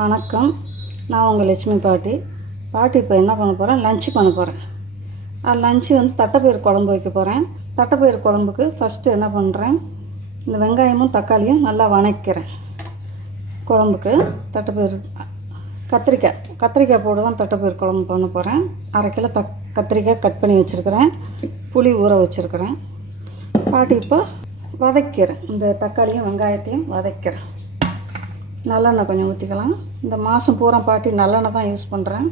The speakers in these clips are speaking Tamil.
வணக்கம். நான் உங்கள் லட்சுமி பாட்டி. பாட்டி இப்போ என்ன பண்ண போகிறேன் லஞ்சு பண்ண போகிறேன் லஞ்சு வந்து தட்டைப்பயிறு குழம்பு வைக்க போகிறேன் தட்டைப்பயிறு குழம்புக்கு ஃபஸ்ட்டு என்ன பண்ணுறேன் இந்த வெங்காயமும் தக்காளியும் நல்லா வணக்கிறேன். குழம்புக்கு தட்டைப்பயிறு கத்திரிக்காய். கத்திரிக்காய் போட்டு தான் தட்டைப்பயிறு குழம்பு பண்ண போகிறேன் அரை கிலோ தக் கத்திரிக்காய் கட் பண்ணி வச்சுருக்கிறேன். புளி ஊற வச்சுருக்கிறேன். பாட்டி இப்போ வதக்கிறேன். இந்த தக்காளியும் வெங்காயத்தையும் வதக்கிறேன். நல்லெண்ணெய் கொஞ்சம் ஊற்றிக்கலாம் இந்த மாதம் பூரா பாட்டி நல்லெண்ணெய் தான் யூஸ் பண்ணுறேன்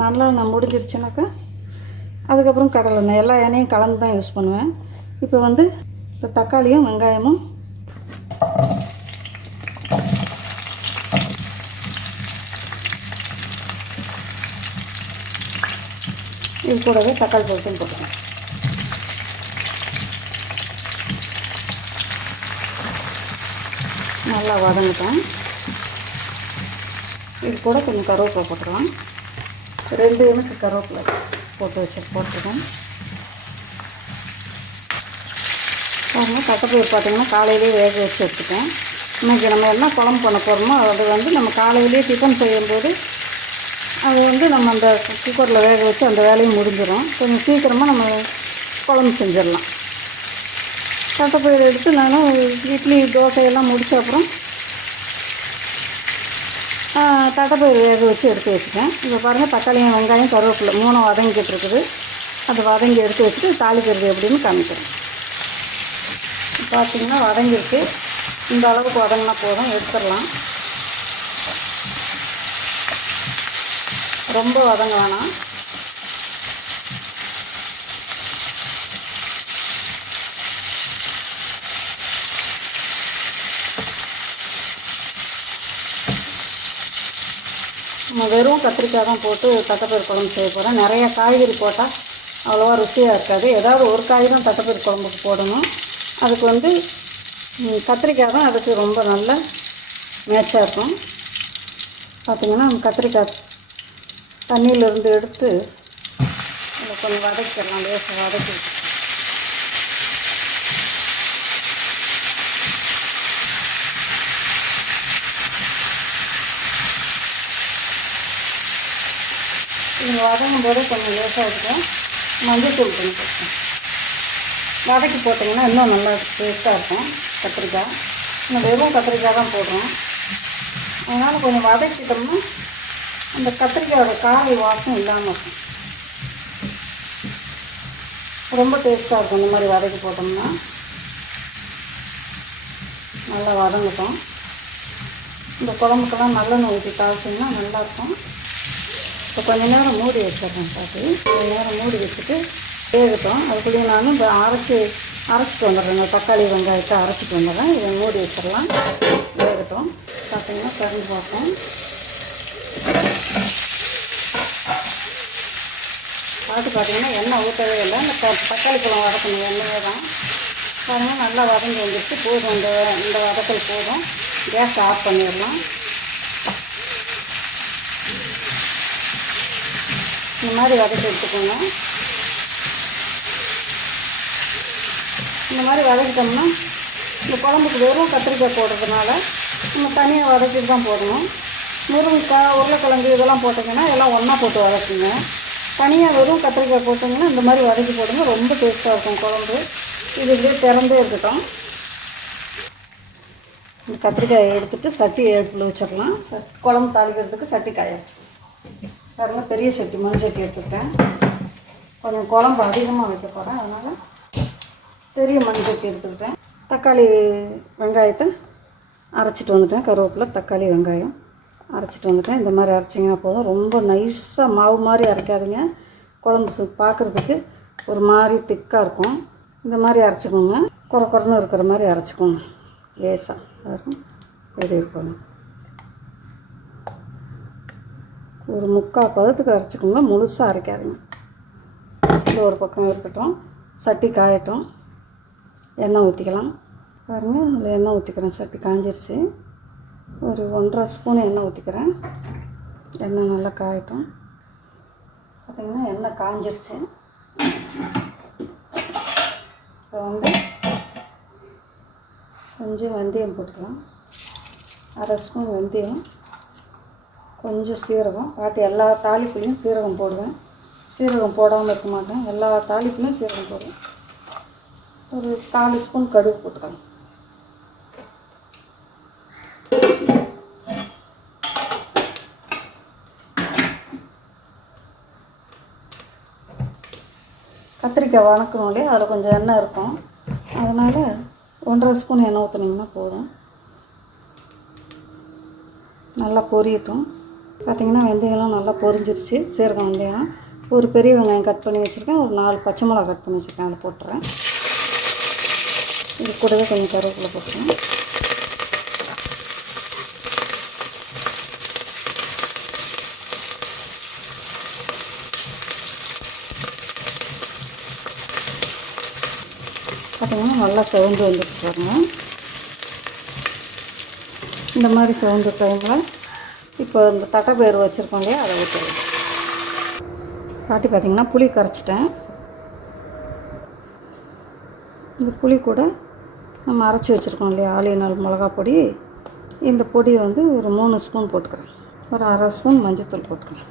நல்லெண்ணெய் முடிஞ்சிருச்சுனாக்கா அதுக்கப்புறம் கடலெண்ணெய் எல்லா எண்ணெயும் கலந்து தான் யூஸ் பண்ணுவேன். இப்போ வந்து இந்த தக்காளியும் வெங்காயமும் இது கூடவே தக்காளி பழத்தையும் போட்டுக்கலாம். நல்லா வதங்கட்டும். இது கூட கொஞ்சம் கருவேப்பிலை போட்டுக்கலாம். ரெண்டு எனக்கு கருவேப்பிலை போட்டு வச்சு போட்டுருக்கோம். பாருங்கள் தட்டைப்பயிர் பார்த்தீங்கன்னா காலையிலேயே வேக வச்சு எடுத்துட்டேன். இன்றைக்கி நம்ம என்ன குழம்பு பண்ண போகிறோமோ அது வந்து நம்ம காலையிலேயே டிஃபன் செய்யும்போது அது வந்து நம்ம அந்த குக்கரில் வேக வச்சு அந்த வேலையும் முடிஞ்சிடும் கொஞ்சம் சீக்கிரமாக நம்ம குழம்பு செஞ்சிடலாம். தட்டைப்பயிர் எடுத்து நான் இட்லி தோசையெல்லாம் முடித்த அப்புறம் ஆ, தட்டைப்பயிர் வேக வச்சு எடுத்து வச்சுட்டேன். இப்போ பாருங்கள் தக்காளியும் வெங்காயம் கருவேப்பிலை மூணும் வதங்கிட்டு இருக்குது. அது வதங்கி எடுத்து வச்சுட்டு தாளிக்கிறது எப்படின்னு காமிக்கிறேன். பார்த்தீங்கன்னா வதங்கிருக்கு இந்த அளவுக்கு வதங்கினா போதும் எடுத்துடலாம். ரொம்ப வதங்க வேணாம். நான் வெறும் கத்திரிக்காய் தான் போட்டு தட்டைப்பயிர் குழம்பு செய்ய போகிறேன் நிறைய காய்கறி போட்டால் அவ்வளோவா ருசியாக இருக்காது. ஏதாவது ஒரு காய் தான் தட்டைப்பயிர் குழம்புக்கு போடணும். அதுக்கு வந்து கத்திரிக்காய் தான் அதுக்கு ரொம்ப நல்ல மேட்சாக இருக்கும். பார்த்திங்கன்னா கத்திரிக்காய் தண்ணியிலேருந்து எடுத்து அதை கொஞ்சம் வதக்கிடலாம். லேசாக வதக்கி நீங்கள் வதங்கும் போதே கொஞ்சம் லேசாக இருக்கும் மஞ்சள் தூள் பண்ணி வதக்கி போட்டிங்கன்னா இன்னும் நல்லா டேஸ்ட்டாக இருக்கும். கத்திரிக்காய். இன்னும் வெறும் கத்திரிக்காய் தான் போடுறோம். அதனால் கொஞ்சம் வதக்கிட்டோம்னா அந்த கத்திரிக்காயோட காய் வாசம் இல்லாமல் இருக்கும். ரொம்ப டேஸ்ட்டாக இருக்கும் இந்த மாதிரி வதக்கி போட்டோம்னா. நல்லா வதங்கட்டும். இந்த குழம்புக்கெல்லாம் நல்லெண்ணெய் ஊற்றி தாளிச்சிங்கன்னா நல்லாயிருக்கும் இப்போ கொஞ்ச நேரம் மூடி வச்சிடறேன் பாட்டி கொஞ்ச நேரம் மூடி வச்சுட்டு வேகட்டும். அதுக்குள்ளேயே நானும் இப்போ அரைச்சி அரைச்சிட்டு வந்துடுறேங்க. தக்காளி வெங்காயத்தை அரைச்சிட்டு வந்துடுறேன். இதை மூடி வச்சிடலாம். வேகட்டும். பார்த்தீங்கன்னா திறந்து பார்ப்போம். பார்த்து பார்த்தீங்கன்னா எண்ணெய் ஊற்றவே இல்லை. இந்த தக்காளி பழம் வதக்கணும் எண்ணெயே தான். பாருங்கள் நல்லா வதங்கி வந்துச்சு போதும். இந்த இந்த வதக்கல் போதும். கேஸ் ஆஃப் பண்ணிடலாம். இந்த மாதிரி வதக்கி எடுத்துக்கோங்க. இந்த மாதிரி வதக்கிட்டோம்னா இந்த குழம்புக்கு வெறும் கத்திரிக்காய் போடுறதுனால நம்ம தனியாக வதக்கிட்டு தான் போடணும். முருங்கைக்காய் உருளைக்கிழங்கு இதெல்லாம் போட்டிங்கன்னா எல்லாம் ஒன்றா போட்டு வதக்குங்க. தனியாக வெறும் கத்திரிக்காய் போட்டிங்கன்னா இந்த மாதிரி வதக்கி போடுங்க. ரொம்ப டேஸ்ட்டாக இருக்கும் குழம்பு. இது இப்படியே திறந்தே இருக்கட்டும். இந்த கத்திரிக்காயை எடுத்துகிட்டு சட்டி எடுத்து வச்சிடலாம். ச- குழம்பு தாளிக்கிறதுக்கு சட்டி காய வச்சுக்கலாம். பாருங்கள் பெரிய சட்டி மண் சட்டி எடுத்துக்கிட்டேன் கொஞ்சம் குழம்பு அதிகமாக வைக்க போகிறேன் அதனால் பெரிய மண் சட்டி எடுத்துக்கிட்டேன். தக்காளி வெங்காயத்தை அரைச்சிட்டு வந்துட்டேன். கருவேப்பிலை தக்காளி வெங்காயம் அரைச்சிட்டு வந்துட்டேன். இந்த மாதிரி அரைச்சிங்கன்னா போதும். ரொம்ப நைஸாக மாவு மாதிரி அரைக்காதுங்க. குழம்பு சு பார்க்குறதுக்கு ஒரு மாதிரி திக்காக இருக்கும். இந்த மாதிரி அரைச்சிக்கோங்க. குறை குறைன்னு இருக்கிற மாதிரி அரைச்சிக்கோங்க. லேசாக இருக்கும் பெரிய இருக்கணும் ஒரு முக்கால் பதத்துக்கு அரைச்சிக்கோங்க முழுசாக அரைக்காதுங்க. இது ஒரு பக்கம் இருக்கட்டும் சட்டி காயட்டும். எண்ணெய் ஊற்றிக்கலாம் பாருங்கள் அதில் எண்ணெய் ஊற்றிக்கிறேன் சட்டி காஞ்சிருச்சு. ஒரு ஒன்றரை ஸ்பூன் எண்ணெய் ஊற்றிக்கிறேன் எண்ணெய் நல்லா காயட்டும். பார்த்திங்கன்னா எண்ணெய் காஞ்சிருச்சு. இப்போ வந்து கொஞ்சம் வெந்தயம் போட்டுக்கலாம். அரை ஸ்பூன் வெந்தயம். கொஞ்சம் சீரகம் பாட்டு எல்லா தாளிப்புலையும் சீரகம் போடுவேன். சீரகம் போடாமல் இருக்க மாட்டேன். எல்லா தாளிப்புலையும் சீரகம் போடுவேன். ஒரு காலு ஸ்பூன் கடுகு போட்டுக்கலாம். கத்திரிக்காய் வணக்கணும் இல்லையா? அதில் கொஞ்சம் எண்ணெய் இருக்கும். அதனால் ஒன்றரை ஸ்பூன் எண்ணெய் ஊற்றுனீங்கன்னா போதும். நல்லா பொரியட்டும். பார்த்திங்கன்னா வெந்தயம்லாம் நல்லா பொரிஞ்சிருச்சு. சீரகம் வெந்தயம். ஒரு பெரிய வெங்காயம் கட் பண்ணி வச்சுருக்கேன். ஒரு நாலு பச்சை மிளகா கட் பண்ணி வச்சுருக்கேன். அதை போட்டுறேன். இது கூடவே கொஞ்சம் கருவேப்பிலை போட்டுறேன். பார்த்திங்கன்னா நல்லா செவந்து வந்துருச்சு பாருங்கள் இந்த மாதிரி செவந்த டைமில் இப்போ இந்த தட்டைப்பயிறு வச்சுருக்கோம் இல்லையா அதை ஊற்றுறது பாட்டி பார்த்திங்கன்னா புளி கரைச்சிட்டேன். இந்த புளி கூட நம்ம அரைச்சி வச்சுருக்கோம் இல்லையா ஆலியனால் மிளகா பொடி. இந்த பொடியை வந்து ஒரு மூணு ஸ்பூன் போட்டுக்கிறேன். ஒரு அரை ஸ்பூன் மஞ்சத்தூள் போட்டுக்கிறேன்.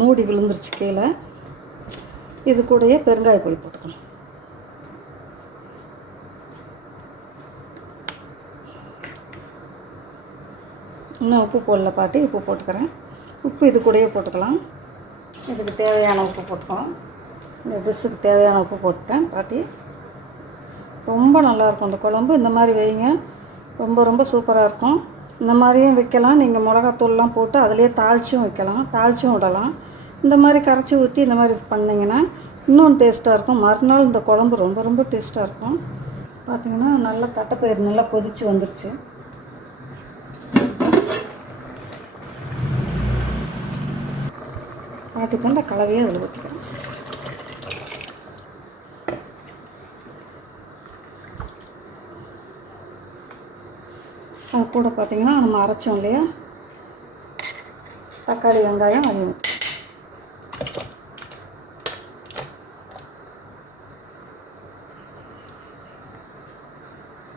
மூடி விழுந்துருச்சு கீழே. இது கூடயே பெருங்காய பொடி போட்டுக்கணும். இன்னும் உப்பு போடல பாட்டி உப்பு போட்டுக்கிறேன். உப்பு இது கூடயே போட்டுக்கலாம். இதுக்கு தேவையான உப்பு போட்டுக்கலாம். இந்த டிஷ்ஷுக்கு தேவையான உப்பு போட்டுட்டேன் பாட்டி. ரொம்ப நல்லாயிருக்கும் இந்த குழம்பு. இந்த மாதிரி வைங்க. ரொம்ப ரொம்ப சூப்பராக இருக்கும். இந்த மாதிரியும் வைக்கலாம். நீங்கள் மிளகாத்தூள்லாம் போட்டு அதிலே தாளிச்சும் வைக்கலாம். தாளிச்சும் விடலாம். இந்த மாதிரி கரைச்சி ஊற்றி இந்த மாதிரி பண்ணிங்கன்னா இன்னும் டேஸ்ட்டாக இருக்கும். மறுநாள் இந்த குழம்பு ரொம்ப ரொம்ப டேஸ்ட்டாக இருக்கும். பார்த்திங்கன்னா நல்லா தட்டைப்பயிறு நல்லா கொதிச்சு வந்துருச்சு. பாட்டி கொண்ட கலவையை அதில் ஊற்றிக்கிறேன் அது கூட பார்த்திங்கன்னா நம்ம அரைச்சோம் இல்லையா? தக்காளி வெங்காயம் அதையும்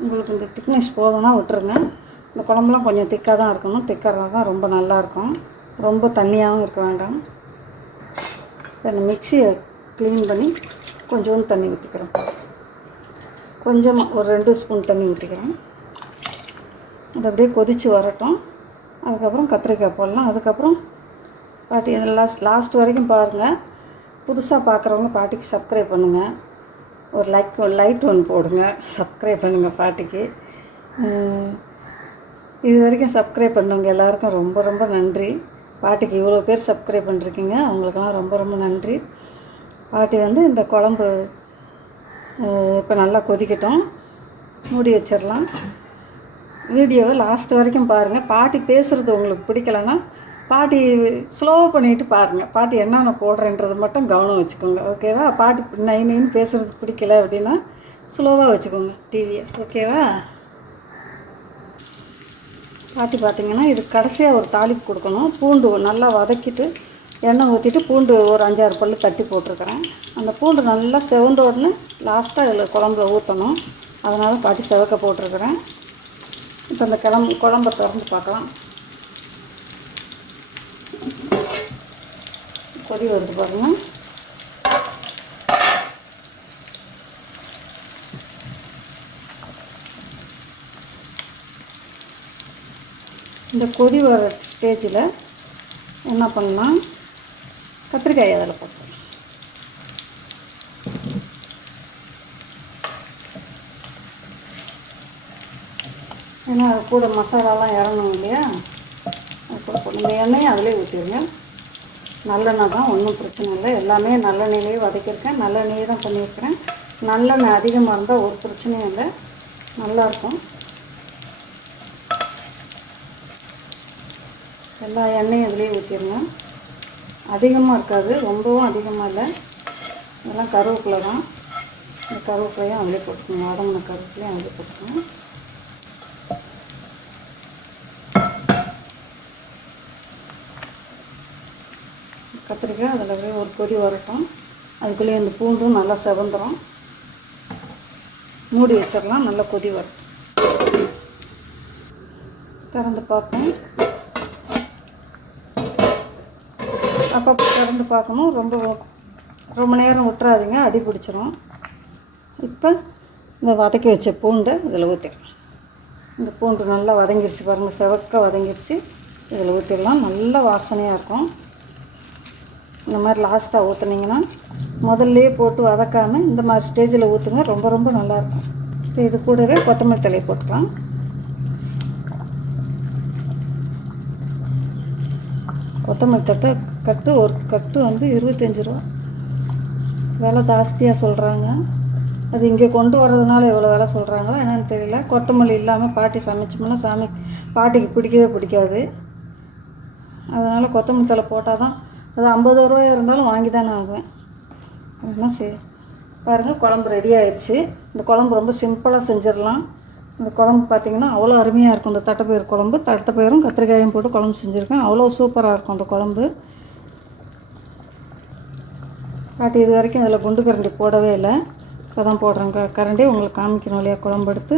உங்களுக்கு இந்த திக்னஸ் போதும்னா விட்டுருங்க. இந்த குழம்புலாம் கொஞ்சம் திக்காக தான் இருக்கணும். திக்காக தான் ரொம்ப நல்லாயிருக்கும் ரொம்ப தண்ணியாகவும் இருக்க வேண்டாம். இப்போ இந்த மிக்சியை க்ளீன் பண்ணி கொஞ்சோண்டு தண்ணி ஊற்றிக்கிறேன் கொஞ்சமாக ஒரு ரெண்டு ஸ்பூன் தண்ணி ஊற்றிக்கிறேன் அது அப்படியே கொதித்து வரட்டும். அதுக்கப்புறம் கத்திரிக்காய் போடலாம். அதுக்கப்புறம் பாட்டி லாஸ்ட் லாஸ்ட் வரைக்கும் பாருங்கள் புதுசாக பார்க்குறவங்க பாட்டிக்கு சப்ஸ்கிரைப் பண்ணுங்கள் ஒரு லைக் லைட் ஒன்று போடுங்க. சப்ஸ்கிரைப் பண்ணுங்கள் பாட்டிக்கு. இது வரைக்கும் சப்ஸ்கிரைப் பண்ணவங்க எல்லாருக்கும் ரொம்ப ரொம்ப நன்றி. பாட்டிக்கு இவ்வளோ பேர் சப்ஸ்கிரைப் பண்ணிருக்கீங்க. அவங்களுக்கெல்லாம் ரொம்ப ரொம்ப நன்றி. பாட்டி வந்து இந்த குழம்பு இப்போ நல்லா கொதிக்கட்டும். மூடி வச்சிடலாம். வீடியோவை லாஸ்ட் வரைக்கும் பாருங்கள் பாட்டி பேசுகிறது உங்களுக்கு பிடிக்கலன்னா பாட்டி ஸ்லோ பண்ணிட்டு பாருங்கள் பாட்டி என்னென்ன போடுறேன்றது மட்டும் கவனம் வச்சுக்கோங்க. ஓகேவா பாட்டி நை நைன்னு பேசுகிறது பிடிக்கல அப்படின்னா ஸ்லோவாக வச்சுக்கோங்க. டிவியை ஓகேவா பாட்டி பார்த்தீங்கன்னா இது கடைசியாக ஒரு தாளிப்பு கொடுக்கணும். பூண்டு நல்லா வதக்கிட்டு எண்ணெய் ஊற்றிட்டு பூண்டு ஒரு அஞ்சாறு பல் தட்டி போட்டிருக்கிறேன். அந்த பூண்டு நல்லா செவந்த உடனே லாஸ்ட்டாக இதில் குழம்புல ஊற்றணும் அதனால் பாட்டி செவக்க போட்டிருக்கிறேன். இப்போ அந்த கிளம்பு குழம்ப திறந்து பார்க்கலாம். கொதி வருது பாருங்கள் இந்த கொதி வர ஸ்டேஜில் என்ன பண்ணலாம் கத்திரிக்காய் அதில் போட்டு ஏன்னா அது கூட மசாலாலாம் இறங்கணும் இல்லையா? அது கூட போட்டு இந்த எண்ணெயை அதிலே ஊற்றிடுங்க நல்லெண்ணெய் தான் ஒன்றும் பிரச்சனை இல்லை. எல்லாமே நல்லெண்ணெயிலே வதக்கியிருக்கேன். நல்லெண்ணெயே தான் பண்ணியிருக்கிறேன். நல்லெண்ணெய் அதிகமாக இருந்தால் ஒரு பிரச்சனையும் இல்லை. நல்லாயிருக்கும் எல்லா எண்ணெயும் இதுலேயே ஊற்றிடுங்க அதிகமாக இருக்காது ரொம்பவும் அதிகமாக இல்லை. இதெல்லாம் கருவேப்பிலை தான். இந்த கருவேப்பிலையும் அதிலே போட்டுக்கோங்க வதங்கின கருவேப்பிலையும் அதிலே போட்டுக்கோங்க கத்திரிக்காய் அதில் அப்படியே ஒரு கொதி வரட்டும். அதுக்குள்ளேயே இந்த பூண்டும் நல்லா செவந்துடும் மூடி வச்சிடலாம் நல்லா கொதி வரட்டும். திறந்து பார்ப்போம். அப்பப்போ திறந்து பார்க்கணும். ரொம்ப ரொம்ப நேரம் விட்டுறாதீங்க. அடி பிடிச்சிரும். இப்போ இந்த வதக்கி வச்ச பூண்டை இதில் ஊற்றிடலாம் இந்த பூண்டு நல்லா வதங்கிருச்சு பாருங்கள் செவக்க வதங்கிருச்சு. இதில் ஊற்றிடலாம் நல்ல வாசனையாக இருக்கும். இந்த மாதிரி லாஸ்ட்டாக ஊற்றுனீங்கன்னா முதல்லையே போட்டு வதக்காமல் இந்த மாதிரி ஸ்டேஜில் ஊற்றுங்க ரொம்ப ரொம்ப நல்லாயிருக்கும் இப்போ இது கூடவே கொத்தமல்லி தலையை போட்டுக்கலாம். கொத்தமல்லி தட்டை கட்டு ஒரு கட்டு வந்து இருபத்தஞ்சி ரூபா. விலை ஜாஸ்தியாக சொல்கிறாங்க அது இங்கே கொண்டு வர்றதுனால எவ்வளோ வேலை சொல்கிறாங்களோ என்னென்னு தெரியல. கொத்தமல்லி இல்லாமல் பாட்டி சமைச்சோம்னா சாமி பாட்டிக்கு பிடிக்கவே பிடிக்காது. அதனால் கொத்தமல்லி தலை போட்டால் தான் அது ஐம்பது ரூபாய் இருந்தாலும் வாங்கி தானே ஆகுவேன் என்ன சரி பாருங்கள் குழம்பு ரெடி ஆயிடுச்சு இந்த குழம்பு ரொம்ப சிம்பிளாக செஞ்சிடலாம். இந்த குழம்பு பார்த்திங்கன்னா அவ்வளோ அருமையாக இருக்கும். இந்த தட்டைப்பயிறு குழம்பு தட்டைப்பயிரும் கத்திரிக்காயும் போட்டு குழம்பு செஞ்சுருக்கேன். அவ்வளோ சூப்பராக இருக்கும் அந்த குழம்பு. பட் இது வரைக்கும் அதில் குண்டு கரண்டி போடவே இல்லை. இப்போ தான் போடுறேன். க கரண்டி உங்களுக்கு காமிக்கணும் இல்லையா குழம்பு எடுத்து.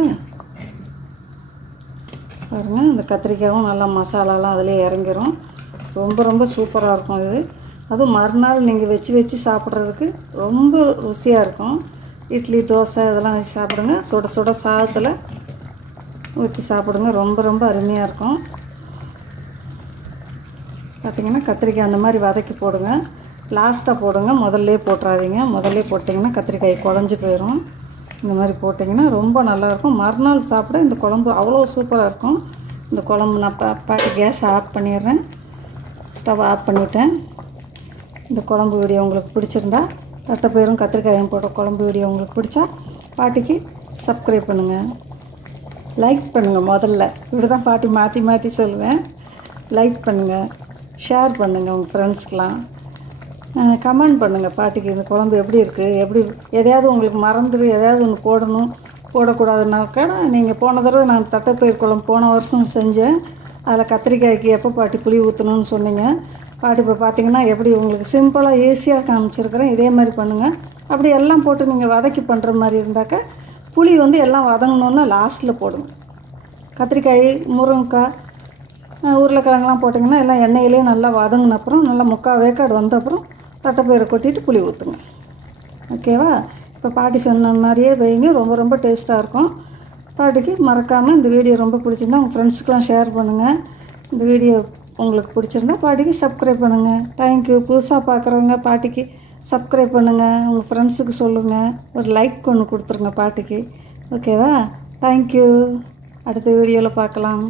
பாருங்கள் இந்த கத்திரிக்காயும் நல்லா மசாலாலாம் அதிலே இறங்கிரும். ரொம்ப ரொம்ப சூப்பராக இருக்கும் இது. அதுவும் மறுநாள் நீங்கள் வச்சு வச்சு சாப்பிட்றதுக்கு ரொம்ப ருசியாக இருக்கும். இட்லி தோசை இதெல்லாம் வச்சு சாப்பிடுங்க. சுட சுட சாதத்தில் ஊற்றி சாப்பிடுங்க. ரொம்ப ரொம்ப அருமையாக இருக்கும். பார்த்திங்கன்னா கத்திரிக்காய் அந்த மாதிரி வதக்கி போடுங்க. லாஸ்ட்டாக போடுங்க. முதல்லே போட்டுறாதீங்க. முதல்லே போட்டிங்கன்னா கத்திரிக்காய் குழஞ்சி போயிடும் இந்த மாதிரி போட்டிங்கன்னா ரொம்ப நல்லாயிருக்கும் மறுநாள் சாப்பிட இந்த குழம்பு அவ்வளோ சூப்பராக இருக்கும். இந்த குழம்பு நான் பா பாட்டி கேஸ் ஆஃப் பண்ணிடுறேன். ஸ்டவ் ஆஃப் பண்ணிட்டேன். இந்த குழம்பு வீடியோ உங்களுக்கு பிடிச்சிருந்தா தட்டைப்பயிரும் கத்திரிக்காயும் போட்ட குழம்பு வீடியோ உங்களுக்கு பிடிச்சா பாட்டிக்கு சப்ஸ்கிரைப் பண்ணுங்கள் லைக் பண்ணுங்கள் முதல்ல. இப்படி தான் பாட்டி மாற்றி மாற்றி சொல்லுவேன். லைக் பண்ணுங்கள் ஷேர் பண்ணுங்கள் உங்கள் ஃப்ரெண்ட்ஸ்க்கெலாம் கமெண்ட் பண்ணுங்கள் பாட்டிக்கு இந்த குழம்பு எப்படி இருக்குது எப்படி எதையாவது உங்களுக்கு மறந்துடு எதையாவது ஒன்று போடணும் போடக்கூடாதுனாக்கா நீங்கள் போன தடவை நான் தட்டைப்பயிர் குழம்பு போன வருஷம் செஞ்சேன். அதில் கத்திரிக்காய்க்கு எப்போ பாட்டி புளி ஊற்றணும்னு சொன்னீங்க. பாட்டி இப்போ பார்த்தீங்கன்னா எப்படி உங்களுக்கு சிம்பிளாக ஈஸியாக காமிச்சிருக்கிறேன். இதே மாதிரி பண்ணுங்கள் அப்படி எல்லாம் போட்டு நீங்கள் வதக்கி பண்ணுற மாதிரி இருந்தாக்கா புளி வந்து எல்லாம் வதங்கணுன்னா லாஸ்ட்டில் போடணும். கத்திரிக்காய் முருங்கைக்காய் உருளைக்கிழங்குலாம் போட்டிங்கன்னா எல்லாம் எண்ணெயிலே நல்லா வதங்கின அப்புறம் நல்லா முக்கால் வேக்காடு வந்த அப்புறம் தட்டைப்பயிரை கொட்டிட்டு புளி ஊற்றுங்க ஓகேவா? இப்போ பாட்டி சொன்ன மாதிரியே வைங்க. ரொம்ப ரொம்ப டேஸ்ட்டாக இருக்கும். பாட்டிக்கு மறக்காமல் இந்த வீடியோ ரொம்ப பிடிச்சிருந்தா உங்கள் ஃப்ரெண்ட்ஸுக்கெலாம் ஷேர் பண்ணுங்கள் இந்த வீடியோ உங்களுக்கு பிடிச்சிருந்தா பாட்டிக்கு சப்ஸ்கிரைப் பண்ணுங்கள் தேங்க்யூ புதுசாக பார்க்குறவங்க பாட்டிக்கு சப்ஸ்கிரைப் பண்ணுங்கள் உங்கள் ஃப்ரெண்ட்ஸுக்கு சொல்லுங்கள் ஒரு லைக் ஒன்று கொடுத்துருங்க பாட்டிக்கு. ஓகேவா? தேங்க்யூ அடுத்த வீடியோவில் பார்க்கலாம்